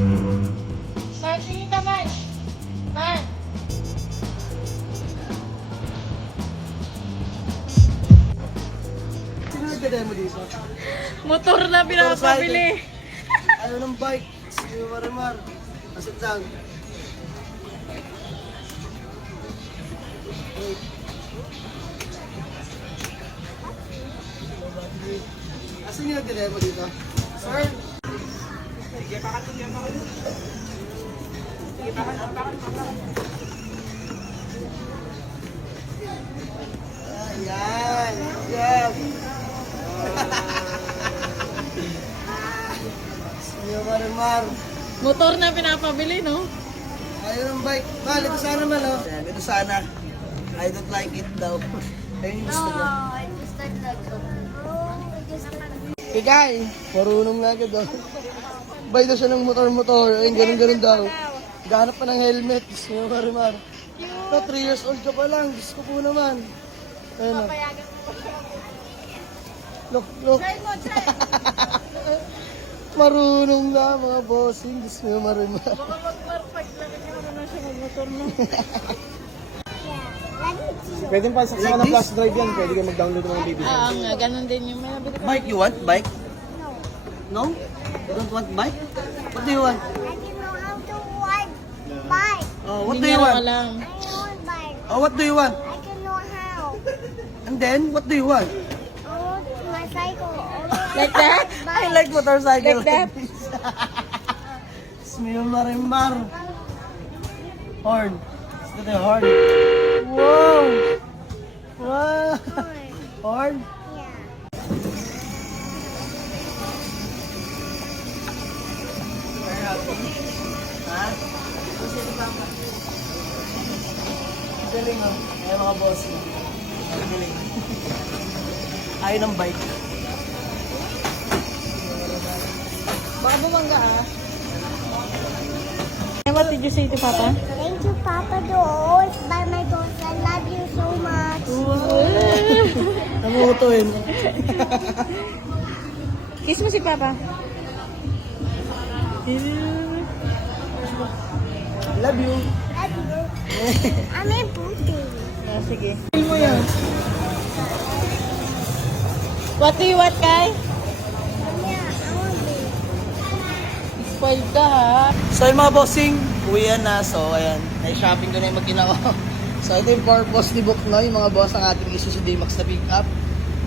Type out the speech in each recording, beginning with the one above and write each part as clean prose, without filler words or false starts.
Mar, sige ka, Mar. Mar. Sino nagdademo dito? Motor na pinapabili. Ayaw ng bike. Si Marimar. Asit lang. Wait. Asan yung nagdademo dito? Sir? Ayan. Yes. Si Marimar. Motor na pinapabili, no? Ayaw ng bike. Mahal, ito sana man, oh. Ayan, ito sana. I don't like it daw. Ayun yung gusto niya. I just like Ikay, marunong na agad, oh. Bay daw siya ng motor-motor. Ayun, ganun-ganun daw. Gahanap pa ng helmet. Gusto mo, Marimar. 3 years old ka pa lang. Gusto ko po naman. Ayun, oh. Look, look. Marunong na, mga bossing. Gusto mo, Marimar. Baka mag-perfect lang kasi naman na siya mag-motor, no? Pwede pa sa ng flash drive yan, pwede ka mag-download ng mga video. Nga, ganun din yung may nabili ko. Bike, you want? Bike? No? You don't want bike? What do you want? I don't know how to ride bike. Oh, what do Hindi you niya want? alam. I want bike. Oh, what do you want? I don't know how. And then, what do you want? I want my cycle. Like that? I like motorcycle. Like that? Smell Marimar. Horn. Let's do the horn. Wow! Wow! Horn? Yeah. Ha? Galing, oh. Ay, mga boss. Galing. Ayaw ng bike. Baka bumangga, ah. What did you say to Papa? Thank you, Papa. To always buy my toys. I love you so much. Namutuin. Kiss mo si Papa. Love you. Love you. I'm in booty. Ah, sige. Feel mo yan. What do you want, Kai? Yeah, I want this. Spoiled ka, ha? So yung mga bossing, uwian na. So ayan, na-shopping ko na yung mag-ina ko. So ito yung purpose ni Buknoy, mga boss, ang ating Isuzu D-Max na pick-up.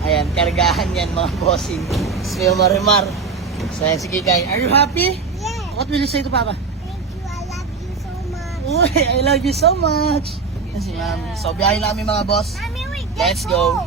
Ayan, kargahan yan mga bossing. Smell Marimar. So ayan, sige guys, are you happy? Yeah. What will you say to Papa? Thank you. I love you so much. Uy, I love you so much. Yan si Ma'am. So biyahe namin mga boss. Mommy, wait. Let's go.